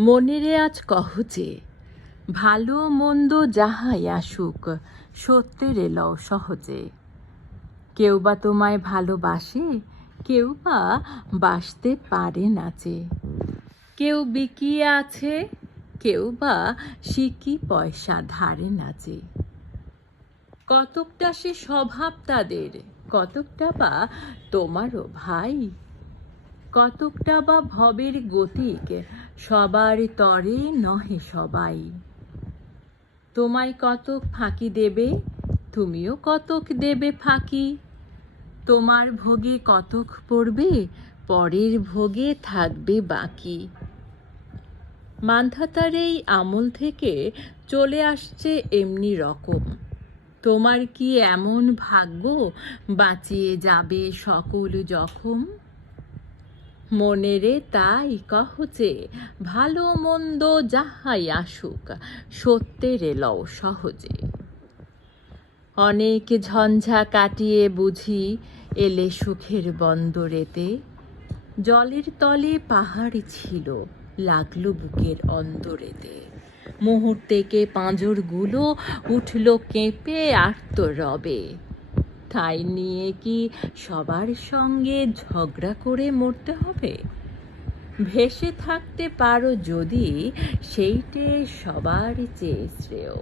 মনেরে আজ কহ যে, ভালো মন্দ যাহাই আসুক, সত্যের এলও সহজে। কেউ বা তোমায় ভালোবাসে, কেউ বা বাসতে পারে নাচে। কেউ বিকিয়ে আছে, কেউ বা সিকি পয়সা ধারে নাচে। কতকটা সে স্বভাব তাদের, কতকটা বা তোমারও ভাই। কতকটা বা ভবের গতিক, সবার তরে নহে সবাই। তোমায় কতক ফাঁকি দেবে, তুমিও কতক দেবে ফাঁকি। তোমার ভোগে কতক পড়বে, পরের ভোগে থাকবে বাকি। মান্ধাতার এই আমল থেকে চলে আসছে এমনি রকম। তোমার কি এমন ভাগ্য, বাঁচিয়ে যাবে সকল জখম? মনেরে তাই কহ যে, ভালো মন্দ যাহাই আসুক, সত্যের এলও সহজে। অনেক ঝঞ্ঝা কাটিয়ে বুঝি এলে সুখের বন্দরেতে। জলের তলে পাহাড় ছিল, লাগলো বুকের অন্তরেতে। মুহূর্তেকে পাঁজরগুলো উঠল কেঁপে আর্তরবে। তাই নিয়ে কি সবার সঙ্গে ঝগড়া করে মরতে হবে? ভেসে থাকতে পারো যদি, সেইটে সবার চেয়ে শ্রেয়।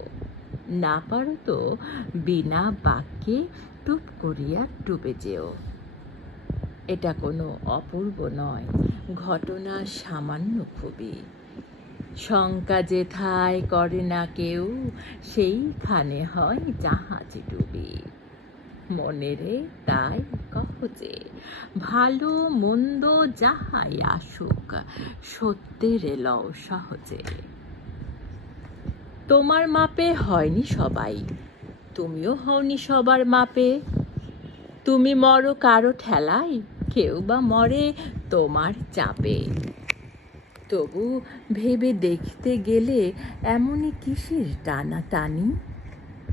না পারো তো বিনা বাক্যে টুপ করিয়া ডুবে যেও। এটা কোনো অপূর্ব নয়, ঘটনা সামান্য খুবই। শঙ্কা যেথায় করে না কেউ, সেইখানে হয় জাহাজ ডুবি। মনেরে তাই কহ যে, ভালো মন্দ যাহাই আসুক, সত্যের এলও সহজে। তোমার মাপে হয়নি সবাই, তুমিও হওনি সবার মাপে। তুমি মরো কারো ঠেলায়, কেউ বা মরে তোমার চাপে। তবু ভেবে দেখতে গেলে এমনই কিসের টানাটানি?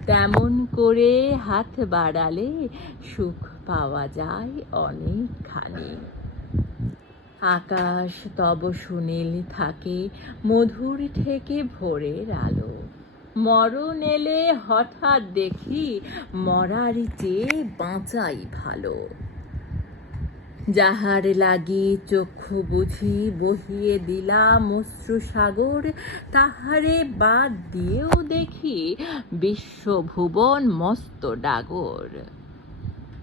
তেমন করে হাত বাড়ালে সুখ পাওয়া যায় অনেকখানি। আকাশ তব সুনীল থাকে, মধুর ঠেকে ভোরের আলো। মরণ এলে হঠাৎ দেখি, মরার চেয়ে বাঁচাই ভালো। যাহার লাগি চক্ষু বুঝি বহিয়ে দিলাম অশ্রুসাগর, তাহারে বাদ দিয়েও দেখি বিশ্বভুবন মস্ত ডাগর।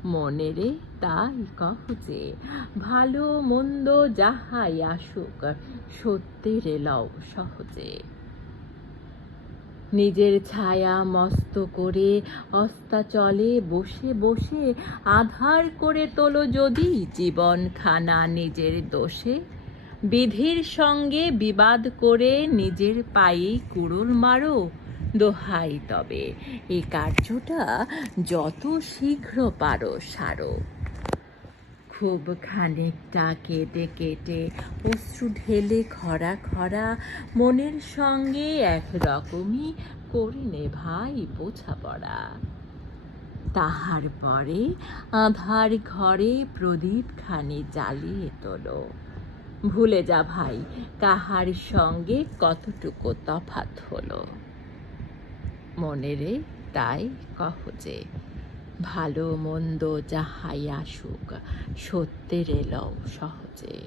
মনেরে তাই কহ যে, ভালো মন্দ যাহাই আসুক, সত্যের এলও সহজে। নিজের ছায়া মস্ত করে অস্তাচলে বসে বসে আধার করে তোলো যদি জীবনখানা নিজের দোষে। বিধির সঙ্গে বিবাদ করে নিজের পায়ে কুড়ুল মারো। দোহাই তবে এ কার্যটা যত শীঘ্র পারো সারো। খুব খানিকটা কেটে কেটে অশ্রু ঢেলে খরা খরা, মনের সঙ্গে একরকমই করে নে ভাই বোঝাপড়া। তাহার পরে আঁধার ঘরে প্রদীপ খানি জ্বালিয়ে তোলো। ভুলে যা ভাই কাহার সঙ্গে কতটুকু তফাৎ হলো। মনেরে তাই কহ যে, ভালো মন্দ যাহাই আসুক, সত্যের এলও সহজে।